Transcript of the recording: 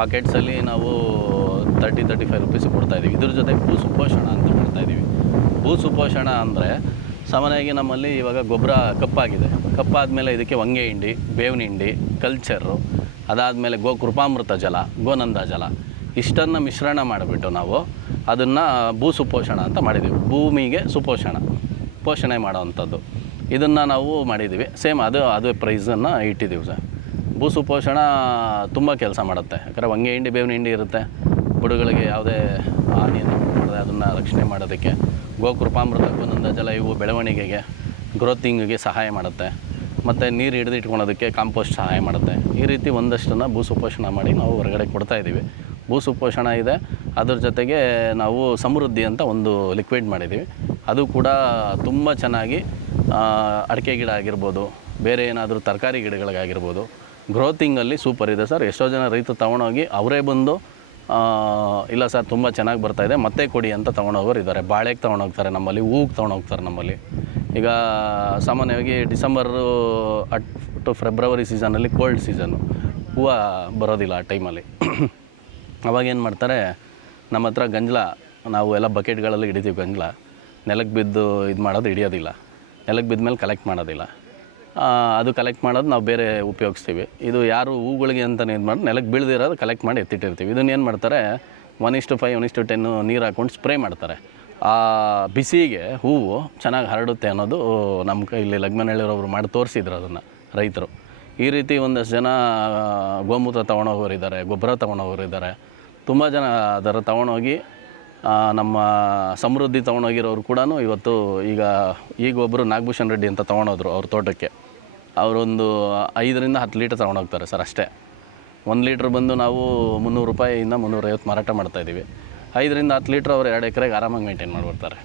ಪಾಕೆಟ್ಸಲ್ಲಿ ನಾವು 30-35 ರುಪೀಸ್ ಕೊಡ್ತಾಯಿದ್ದೀವಿ. ಇದ್ರ ಜೊತೆಗೆ ಭೂ ಸುಪೋಷಣ ಅಂತ ಮಾಡ್ತಾಯಿದ್ದೀವಿ. ಭೂ ಸುಪೋಷಣ ಅಂದರೆ ಸಾಮಾನ್ಯವಾಗಿ ನಮ್ಮಲ್ಲಿ ಇವಾಗ ಗೊಬ್ಬರ ಕಪ್ಪಾದಮೇಲೆ ಇದಕ್ಕೆ ಹೊಂಗೆ ಹಿಂಡಿ, ಬೇವಿನ ಹಿಂಡಿ, ಕಲ್ಚರು, ಅದಾದಮೇಲೆ ಕೃಪಾಮೃತ ಜಲ, ಗೋನಂದ ಜಲ ಇಷ್ಟನ್ನು ಮಿಶ್ರಣ ಮಾಡಿಬಿಟ್ಟು ನಾವು ಅದನ್ನು ಭೂ ಸುಪೋಷಣ ಅಂತ ಮಾಡಿದ್ದೀವಿ. ಭೂಮಿಗೆ ಪೋಷಣೆ ಮಾಡೋವಂಥದ್ದು ಇದನ್ನು ನಾವು ಮಾಡಿದ್ದೀವಿ. ಸೇಮ್ ಅದೇ ಪ್ರೈಸನ್ನು ಇಟ್ಟಿದ್ದೀವಿ ಸರ್. ಭೂ ಸುಪೋಷಣ ತುಂಬ ಕೆಲಸ ಮಾಡುತ್ತೆ. ಯಾಕಂದರೆ ಹೊಂಗೆ ಹಿಂಡಿ, ಬೇವಿನ ಹಿಂಡಿ ಇರುತ್ತೆ, ಬುಡಗಳಿಗೆ ಯಾವುದೇ ಹಾನಿಯನ್ನು ಮಾಡದೆ ಅದನ್ನು ರಕ್ಷಣೆ ಮಾಡೋದಕ್ಕೆ. ಕೃಪಾಮೃತ, ಗೋನಂದ ಜಲ ಇವು ಬೆಳವಣಿಗೆಗೆ, ಗ್ರೋತಿಂಗಿಗೆ ಸಹಾಯ ಮಾಡುತ್ತೆ. ಮತ್ತು ನೀರು ಹಿಡಿದಿಟ್ಕೊಳೋದಕ್ಕೆ ಕಾಂಪೋಸ್ಟ್ ಸಹಾಯ ಮಾಡುತ್ತೆ. ಈ ರೀತಿ ಒಂದಷ್ಟನ್ನು ಭೂ ಸುಪೋಷಣ ಮಾಡಿ ನಾವು ಹೊರಗಡೆ ಕೊಡ್ತಾಯಿದ್ದೀವಿ. ಭೂ ಸುಪೋಷಣ ಇದೆ, ಅದ್ರ ಜೊತೆಗೆ ನಾವು ಸಮೃದ್ಧಿ ಅಂತ ಒಂದು ಲಿಕ್ವಿಡ್ ಮಾಡಿದ್ದೀವಿ. ಅದು ಕೂಡ ತುಂಬ ಚೆನ್ನಾಗಿ ಅಡಿಕೆ ಗಿಡ ಆಗಿರ್ಬೋದು, ಬೇರೆ ಏನಾದರೂ ತರಕಾರಿ ಗಿಡಗಳಿಗಾಗಿರ್ಬೋದು, ಗ್ರೋತಿಂಗಲ್ಲಿ ಸೂಪರ್ ಇದೆ ಸರ್. ಎಷ್ಟೋ ಜನ ರೈತರು ತೊಗೊಂಡೋಗಿ ಅವರೇ ಬಂದು ಇಲ್ಲ ಸರ್ ತುಂಬ ಚೆನ್ನಾಗಿ ಬರ್ತಾಯಿದೆ ಮತ್ತೆ ಕೊಡಿ ಅಂತ ತೊಗೊಂಡೋಗೋರು ಇದ್ದಾರೆ. ಬಾಳೆಗೆ ತೊಗೊಂಡೋಗ್ತಾರೆ ನಮ್ಮಲ್ಲಿ, ಹೂಗೆ ತೊಗೊಂಡೋಗ್ತಾರೆ ನಮ್ಮಲ್ಲಿ. ಈಗ ಸಾಮಾನ್ಯವಾಗಿ ಡಿಸೆಂಬರು ಟು ಫೆಬ್ರವರಿ ಸೀಸನಲ್ಲಿ ಕೋಲ್ಡ್ ಸೀಸನ್ನು, ಹೂವು ಬರೋದಿಲ್ಲ ಆ ಟೈಮಲ್ಲಿ. ಅವಾಗೇನು ಮಾಡ್ತಾರೆ, ನಮ್ಮ ಹತ್ರ ಗಂಜಲ ನಾವು ಎಲ್ಲ ಬಕೆಟ್ಗಳಲ್ಲಿ ಹಿಡಿತೀವಿ. ಗಂಜಲ ನೆಲಕ್ಕೆ ಬಿದ್ದು ಹಿಡಿಯೋದಿಲ್ಲ. ನೆಲಕ್ಕೆ ಬಿದ್ದ ಮೇಲೆ ಕಲೆಕ್ಟ್ ಮಾಡೋದಿಲ್ಲ. ಅದು ಕಲೆಕ್ಟ್ ಮಾಡೋದು ನಾವು ಬೇರೆ ಉಪಯೋಗಿಸ್ತೀವಿ. ಇದು ಯಾರು ಹೂಗಳಿಗೆ ಅಂತಲೇ ಇದು ಮಾಡಿ ನೆಲಕ್ಕೆ ಬೀಳ್ದಿರೋದು ಕಲೆಕ್ಟ್ ಮಾಡಿ ಎತ್ತಿಟ್ಟಿರ್ತೀವಿ. ಇದನ್ನೇನು ಮಾಡ್ತಾರೆ, 1:5, 1:10 ನೀರು ಹಾಕ್ಕೊಂಡು ಸ್ಪ್ರೇ ಮಾಡ್ತಾರೆ. ಆ ಬಿಸಿಗೆ ಹೂವು ಚೆನ್ನಾಗಿ ಹರಡುತ್ತೆ ಅನ್ನೋದು ನಮ್ಮ ಇಲ್ಲಿ ಲಗ್ಮನಹಳ್ಳಿಯವರು ಮಾಡಿ ತೋರಿಸಿದ್ರು ಅದನ್ನು ರೈತರು. ಈ ರೀತಿ ಒಂದಷ್ಟು ಜನ ಗೋಮೂತ್ರ ತೊಗೊಂಡೋಗೋರಿದ್ದಾರೆ, ಗೊಬ್ಬರ ತೊಗೊಂಡೋಗೋರಿದ್ದಾರೆ. ತುಂಬ ಜನ ಅದರ ತೊಗೊಂಡೋಗಿ ನಮ್ಮ ಸಮೃದ್ಧಿ ತೊಗೊಂಡೋಗಿರೋರು ಕೂಡ ಇವತ್ತು ಈಗ ಒಬ್ಬರು ನಾಗಭೂಷಣ್ ರೆಡ್ಡಿ ಅಂತ ತೊಗೊಂಡೋದ್ರು ಅವ್ರ ತೋಟಕ್ಕೆ. ಅವರೊಂದು 5-10 ಲೀಟ್ರ್ ತೊಗೊಂಡೋಗ್ತಾರೆ ಸರ್ ಅಷ್ಟೇ. 1 ಲೀಟ್ರ್ ಬಂದು ನಾವು 300 ರೂಪಾಯಿಯಿಂದ 350 ಮಾರಾಟ ಮಾಡ್ತಾಯಿದ್ದೀವಿ. 5-10 ಲೀಟ್ರ್ ಅವರು 2 ಎಕರೆಗೆ ಆರಾಮಾಗಿ ಮೇಂಟೈನ್ ಮಾಡಿಬಿಡ್ತಾರೆ.